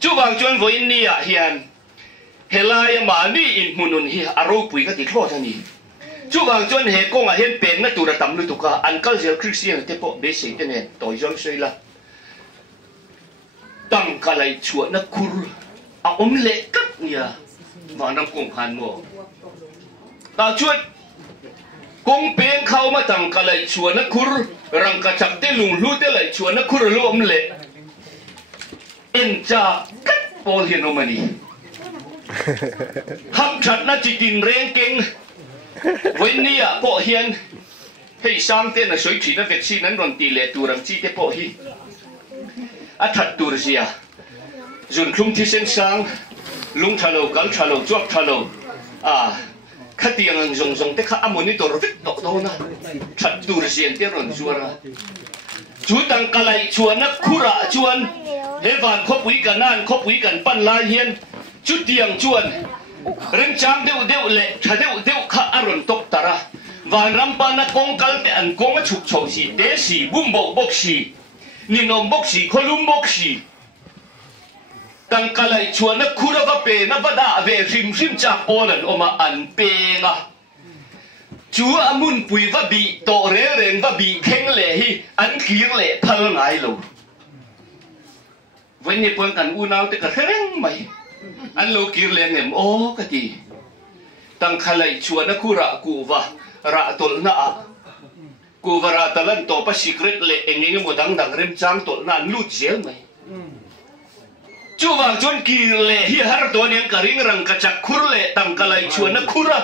chu wang chuan voin ni a hian helai ma ni in munun hi aro pui ka ti thlo thani chu wang chuan he kong a hian pen na tura tam lu tu ka an kal zel Christian te po be sei te ne toi jong sei la tang kalai chuan na kur a om le kat nia ma nam kong khan mo ta chuan kong pen khau ma tang kalai chuan na kur rang ka chak te lung lu te lai chuan na kur lu om le en cha kat pol hian o mani ham chat na chi tin reng keng when ni a po hian hei sang te na soi thi na vaccine nan ron ti le turam chi te po hi a that tur sia zun khum thi sen sang lung thalo kal thalo chuak thalo a khatiang ang zong zong te kha amoni tor vit to do na that tur sian te ron zuara chu tang kalai chuan na khura chuan he van khopui kanan khopui kan pan lai hian chu tiang chuan ring cham deu le tha deu kha aron tok tara van rampa na kong kal te an kong a chuk chho si te si bum bo bok si ni nom bok si kholum bok si tang kalai chuan na khura va pe na va da ve rim cha polan oma an pe nga chú amun pui va bị to reng va bị kheng le hi an khieng le phal ngai lo với ni pon kan u nau te ka reng mai an lo kir le ngem o ka ti tang khalai chuan na khura ku va ra tol na a ku va ra talan to pa secret le engeng mo dang rem chang tol na lu jel mai chú vàng chuan kir le hi har to nen ka ring rang ka chak khur le tang khalai chuan na khura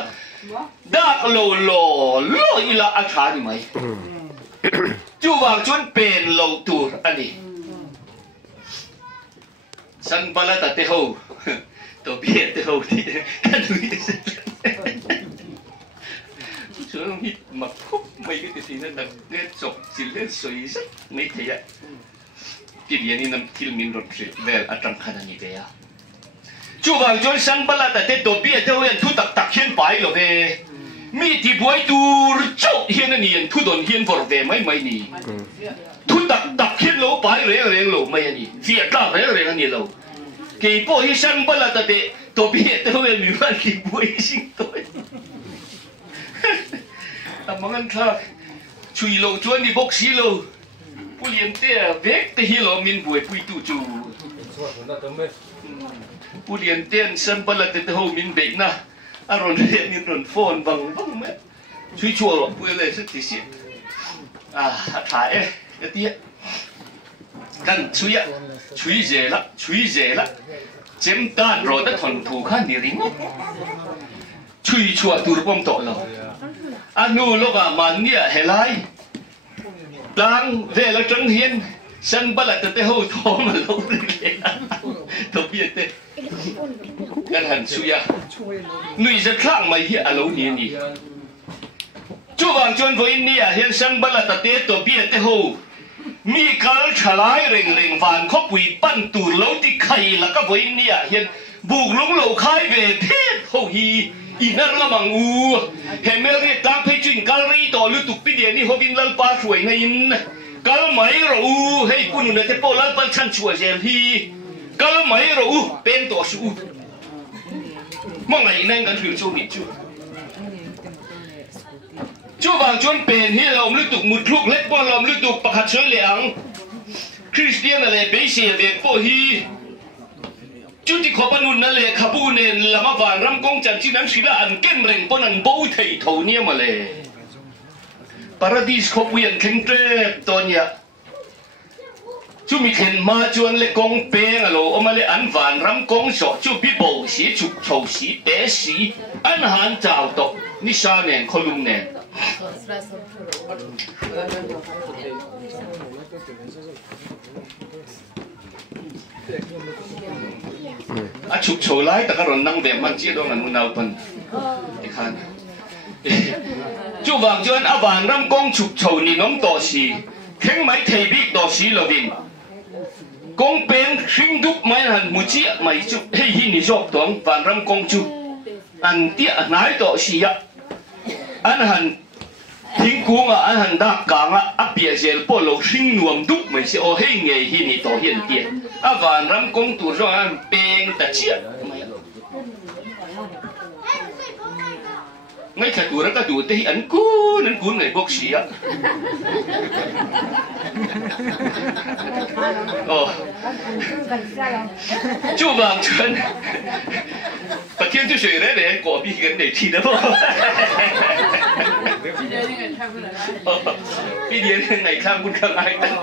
đắc lo ila acha ni mai chú vàng chuan pen lo tur ani san bala ta te ho to bia te ho ti kan lui te chú hít mặc khúc mấy cái gì nó đặc cái chọc chỉ lên suy sắc mấy thế ạ cái gì này nằm kêu mình rốt rệt về ở trong khăn này vậy à chú vàng chuan san bala ta te to bia te ho yan thu tak hiên pai lo ve mi thì buổi tour chốt hiên anh hiên thu đồn hiên vợ về mấy nì thu đặc hiên lỗ bãi rèn lỗ mấy anh việc ta rèn anh lỗ kỳ bộ hi sang bala ta te to bia te ho yan mi van kỳ buổi sinh tôi mang anh thà chui lỗ chuan đi bốc xí lỗ bù liền te vét te hi lỗ min buổi bùi tu chu bù liền ten sang bala te ho min bể na aron ren ni ron phone vang me chui chua lo pui le se ti si thai cái tia kan chui je la chem ta ro da thon thu khan ni ring chui chua tur pom to lo anu lo ga man nia helai lang ve la trăng hiên san bala te ho tho ma lo ri to bia te kan han suya nui za khang mai hi alo ni ni chu wang chuan voi ni a hian sang bala ta te to bia te ho mi kal thalai reng van kho pui pan tur lo ti khai la ka voi ni a hian buk lung lo khai ve phet ho hi inar la mang u hemel ri tang phei chin kal ri to lu tuk pi dia ni ho bin lal pa ruai na in kal mai ro u hei punu na te po lal pan chan chua jem hi kal mai ro u pen to su mong ngày nay gần hiểu châu Mỹ chú vàng chuan pen hi lom lưu tục một lúc lết qua lom lưu tục bạc hạt chơi lẹng Christian là lệ bế xe về phố hi chú thì khó bận nè lệ khắp u nền làm mà vàng ram công chẳng chỉ nắng chỉ là ăn kem rèn con ăn bố thầy thầu nia mà lệ Paradise khó quyền khen trép to nhỉ chú mi khen ma chuan le kong pe nga lo oma le an van ram kong so chú bi bo si chuk chou si te si an han chao to ni sa nen kholum nen a chuk chou lai ta ka ron nang ve man chi do ngan mu nau pan ti khan chú vàng chuan a van ram kong chuk chou ni nom to si khen mai thei bi to si lo vin công pen sinh đúc mấy lần một chiếc mấy chục hay hi ni dọc toang van ram công chu anh tia nái to xì ạ anh hẳn thiên cung à anh hẳn đắc càng à áp bia gel polo sinh nuông đúc mấy sẽ ô hay nghề hi ni to hiện tiền à van ram công tu rồi anh pen ta chiếc ngay cả tu ra cả tu tây anh cuốn ngày bốc xì ạ chú vàng chuan bậc thiên chú sưởi đấy để quả bị gần để thi đó cái điên ngày khang cũng khang ai tăng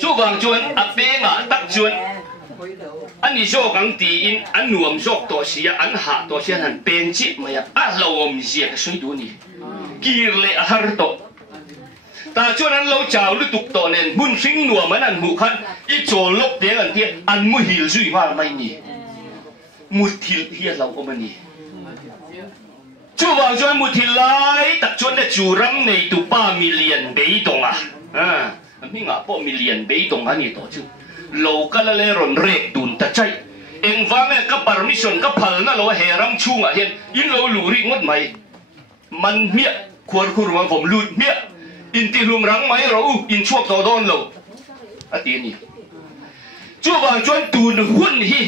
chú vàng chuan áp bê ngã tắc chuan anh đi số gang tì in anh nuông số to xí anh hạ to xí anh bền chí mà anh lâu om gì cái suy đoán đi kia lệ har to ta cho anh lâu chào lúc tục to nên muốn sinh nuông mà anh mù khăn ít chỗ lốc tiếng anh kia anh muốn hiểu duy mà mày nhỉ một thil hier lâu om anh nhỉ chú vào cho anh một thil lại tập cho anh chủ răng này tụ 3 million bấy đồng à anh nghĩ ngã 4 million bấy đồng anh nhỉ to chứ lâu cái là ron rệt đun ta chạy eng vange ka permission ka phal na lo heram chunga hian in lo luri ngot mai man mia khur khur ma vom lut mia in ti lum rang mai ro in chuak to don lo ati ni chu wang chuan tun hun hi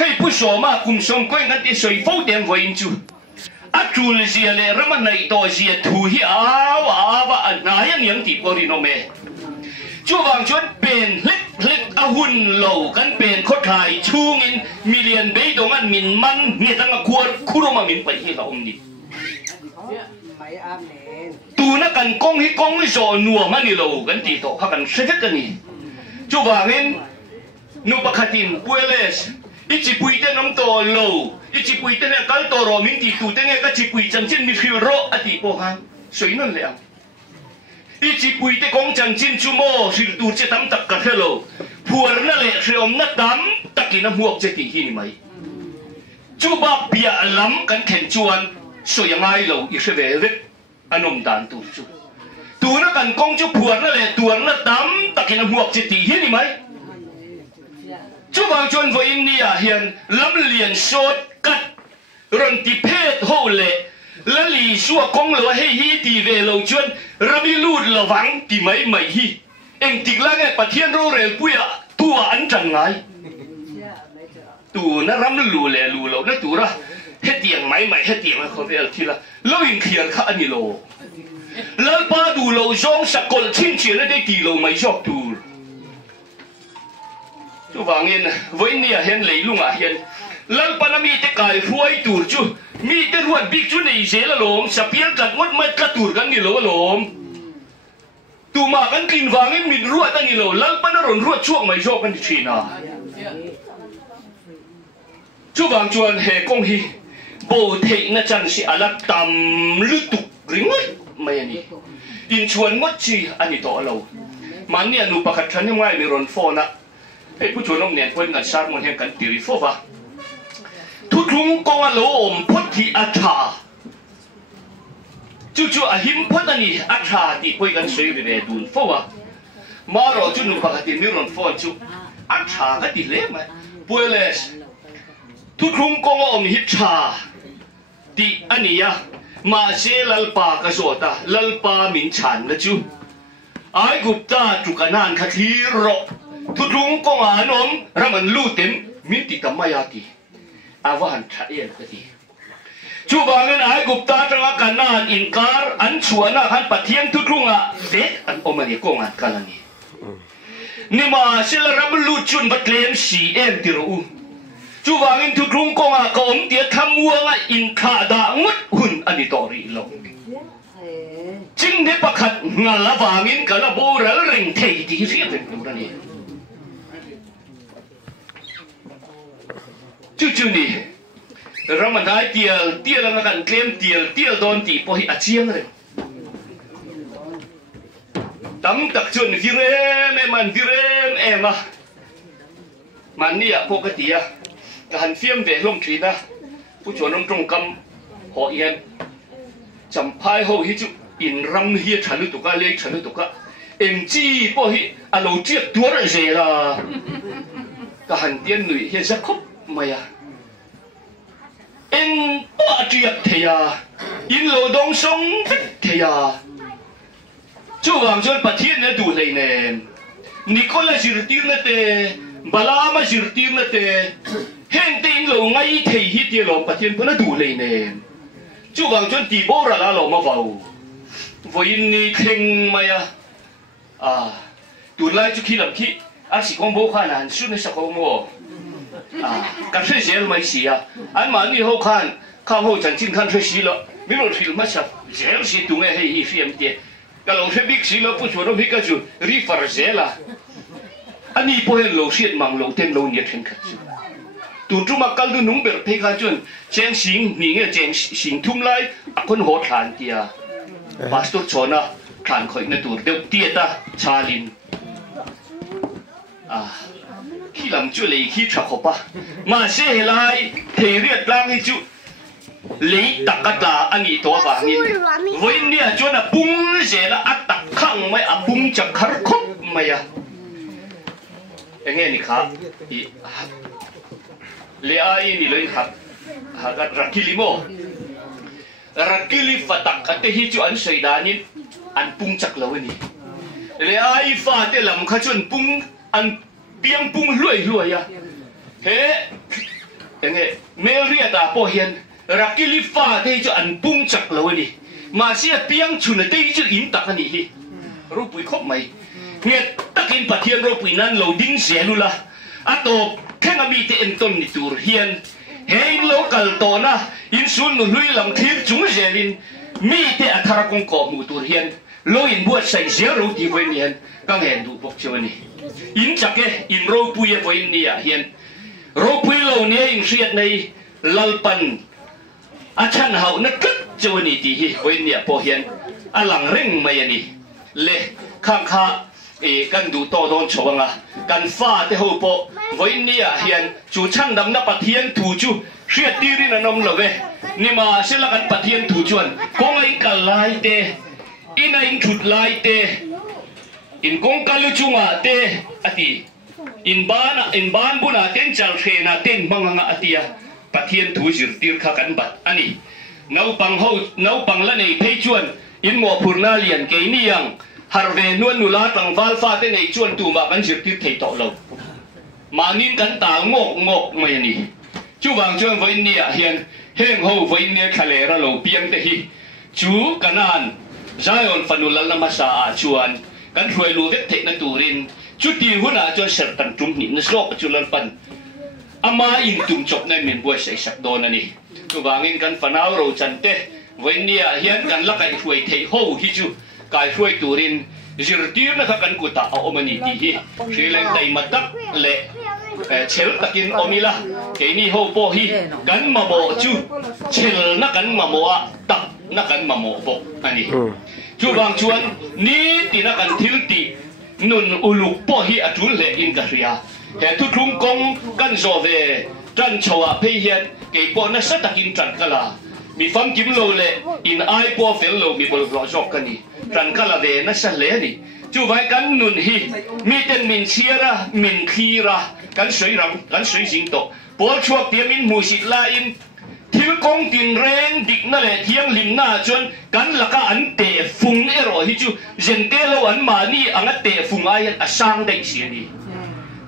hei pu so ma kum som koi ngan ti soi fo dem vo in chu a chul zia le rama nei to zia thu hi awa na yang ti ko ri no me chu wang chuan pen hlik a hun lo kan pen kho thai chung in million be dong an min man nge tang a khur khuroma min pai hi la om ni tu na kan kong hi so nuo man ni lo kan ti to ha kan se kan ni chu wang in nu pakhatin pueles ichi pui te nom to lo ichi pui te ne kal to ro min ti tu te nge ka chi pui chan chin mi khil ro ati po han soi non le ichi pui te kong chan chin chu mo sil tu che tam tak ka hello puar na le hriom na tam takina huok che ti hi ni mai chu ba pia lam kan khen chuan so yang ai lo i se ve ve anom dan tu chu tu na kan kong chu puar na le tuar na tam takina huok che ti hi ni mai chu wang chuan vo in nia hian lam lian shot kat ron ti phet ho le la li suwa kong lo he hi ti ve lo chuan rabi lut lo wang ti mai mai hi eng tik la nge pathian ro rel puya tua an chan ngai tu na ram lu le lu lo na tu ra he tiang mai mai he tiang kho vel thi la lo in khian kha ani lo lal pa du lo zong sakol chin chi le de ti lo mai jok tu chu wang in voi nia hian leilung a hian lal pa na mi te kai huai tur chu mi te ruat big chu nei se la lom sapial kat ngot mai ka tur kan ni lo lom tu ma kan kin wang in min ruat ani lo lal pa na ron ruat chuak mai jok kan chi na chu wang chuan he kong hi bo thei na chan si ala tam lu tuk ringot mai ani in chuan ngot chi ani to lo man ni anu pakhat than ngai mi ron phone na heiผู้ชวนน้องเนียนคนงัดชาร์มันเห็นกันตีริโฟวะทุกทุ่งกองอโลมพดที่อัชาจู่ๆหิมพดอันนี้อัชาที่คุยกันสวยเลยดูนโฟวะมารอจู่นุ่งปากติมิรอนโฟนจู่อัชาก็ติเล่ไหมป่วยเลยทุกทุ่งกองอมฮิชาที่อันนี้อะมาเชลัลปากระโจตาลัลปามินฉันนะจู่ไอ้กุปตาจุกันนานขัดฮีโรทุกงกงอานอมรามันลู่เต็มมิติกรรมายาติอาวหันทะเอียนก็ดีชูบางเงินไอ้กุปตาจังกันนานอินการอันชวนนะฮันปัทเทียนทุกงอ่ะเด็กอันอมันเอกงอ่ะกันนี่นี่มาเชลรับลู่จุนบัดเลมสีเอ็นติรูชูบางเงินทุกงกงอ่ะก็อมเดียทำวัวอ่ะอินขาดางดหุ่นอันนี้ต่อรีลงจริงเด็กประคัดงานละบางเงินกันละโบราณเร่งเทดีเรียบเป็นตัวนี้จู่ๆนี่เรามันได้เตียแล้วกันเคลมเตียโดนตีพอหิอาเชียงเลยตั้งตักจนวิเรมมันวิเรมมามันนี่ปกติการเฟียมเวลงทีนะผู้ชวนน้องตรงกำหอเอียนจำพายเขาฮิจุอินรำเฮียฉันลุตุกะเล็กฉันลุตุกะเอ็งจีพอหิอโลเจียตัวอะไรเจล่ะการเตียนหนุ่ยเฮียจะคบไม่อะเอ็งป้าเจียบเทียอินโลดงสงเทียช่วงจนประเทศเนี่ยดูเลยเนี่ยนิโคลัสจิรติมเนี่ยเตบาลามาจิรติมเนี่ยเตเห็นเต็งโลไงเทียฮิตเดียโลประเทศเพื่อนดูเลยเนี่ยช่วงจนตีโบราณโลมาเฝ้าวันนี้เข่งไม่อะดูไล่จุขี้หลับขี้อาศิกองโบขานานสุดในสักองโมกันเสียไม่เสียอันมานี่เขาขันข้าวเขาจันจินขันเสียแล้วไม่รู้ที่มาสับเสียสิตรงไหนให้เสียมเดียก็เราเสียบิ๊กเสียแล้วผู้ชวนเราบิ๊กก็จู่รีฟาร์เสียละอันนี้พอเห็นเราเสียมังเราเต็มเราเนี่ยถึงขัดจู่ตัวจุมากันดูนุ่งเบิร์เพคาจนเจงสิงนี่เงี้ยเจงสิงทุ่มไล่คนหัวฐานเดียพาสตัวชนะฐานคอยในตัวเดียวเดียตาชาลินขี้ลำจุเลยขี้ชักขบปะมาเสียหลายเทียดร่างให้จุเลยตักกะตาอันนี้ตัวฝางินวันนี้จวนปุ้งเสียละอัดตักข้างไม่ปุ้งจะคาร์คบไม่ยังไงนี่ครับ le ai ni loin hagat rakilimo rakili fatak ate hi chu an seidanin an pung chak lawani le ai fa te lam kha chun pung an piang pung luai ya he enge meria ta po hian rakili fa te chu an pung chak lawani ma sia piang chun te chu in tak ani hi ru pui khop mai nge takin pathian ro pui nan lo ding selula ato khenga mi te enton ni tur hian hey local to na in sun nu hlui lam thir chung zelin mi te athara kong ko mu tur hian lo in buat sai zero ti voi nian kang hen du bok chawani in chake in ro pui e voi nia hian ro pui lo ne in riat nei lalpan achan hau na kat chawani ti hi voi nia po hian alang reng mai ani le khang kha e kan du to don chawanga kan fa te ho po voi nia hian chu chan dam na pathian thu chu riat tiri na nom love ni ma sela kan pathian thu chuan kong ai kal lai te in ai thut lai te in kong kalu chunga te ati in ban buna ten chal khena ten manganga atia pathian thu jir tir kha kan bat ani nau pang la nei thei chuan in mo phurna lian ke ni yang harve nuan nula tang wal fa te nei chuan tu ma kan jir tir thei to lo manin kan ta ngok mai ni chu wang chuan voi nia hian heng ho voi nia khalera lo piang te hi chu kanan Zion fanulal na masa chuan kan hruai lu vek thei na turin chu ti huna chuan ser tan tum ni na slok chulan pan ama in tum chop na min boi sei sak don ani chu wangin kan fanau ro chan te voi nia hian kan la kai hruai thei ho hi chu kai hruai turin zirtir na kan ku ta omani ti hi shileng dai matak le chel takin omila ke ni ho po hi kan ma mo chu chel na kan ma mo a tak na kan ma mo bo ani chu wang chuan ni ti na kan thil ti nun uluk po hi atul le in ka ria he tu thung kong kan zo ve tran chowa pe hian ke po na sa takin tran kala mi fam kim lo le in ai po fel lo mi bol ro jok kani tran kala ve na sa le ni chu vai kan nun hi mi ten min chiara min khira kan soi jing to pol chuak tiam in mu sit la in thil kong tin reng dik na le thiang lim na chuan kan laka an te fung ero hi chu jente lo an ma ni anga te fung ai a sang dei si ni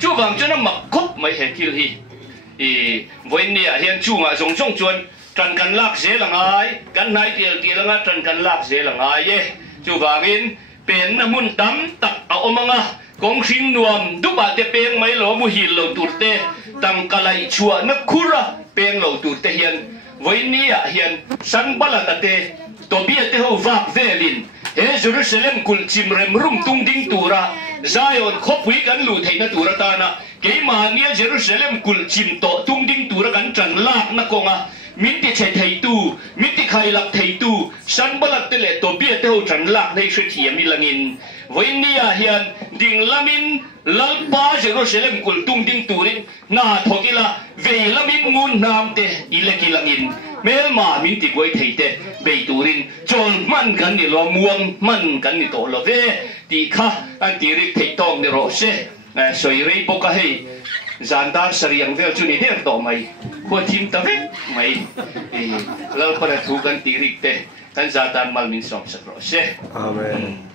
chu wang chuan mak khop mai he thil hi e voi nia hian chu nga jong jong chuan tran kan lak ze langai kan nai tiel anga tran kan lak ze langai ye chu wangin pen na mun tam tak a omanga kong hring nuam duba te peng mai lo mu hil lo turte tam kalai chua na khura peng lo turte hian voi nia hian san bala tate to bia te ho vak velin he Jerusalem kul chim rem rum tung ding tura Zion khopui kan lu theina tura ta na ke ma nia Jerusalem kul chim to tung ding tura kan tran lak na konga min ti che thei tu min ti khai lak thei tu san balak te le to bia te ho tran lak nei shri thiam mi langin voi nia hian ding lamin lalpa Jerusalem kul tung ding turin na thokila ve lamin ngun nam te ileki langin mel ma min ti goi thei te be turin chol man kan ni lo muang man kan ni to lo ve ti kha an ti ri thei tong ni ro se soi rei boka hei zandar sariang vel chu ni der to mai kho thim ta ve mai lal para thu kan ti ri te kan zatan mal min som sak ro se amen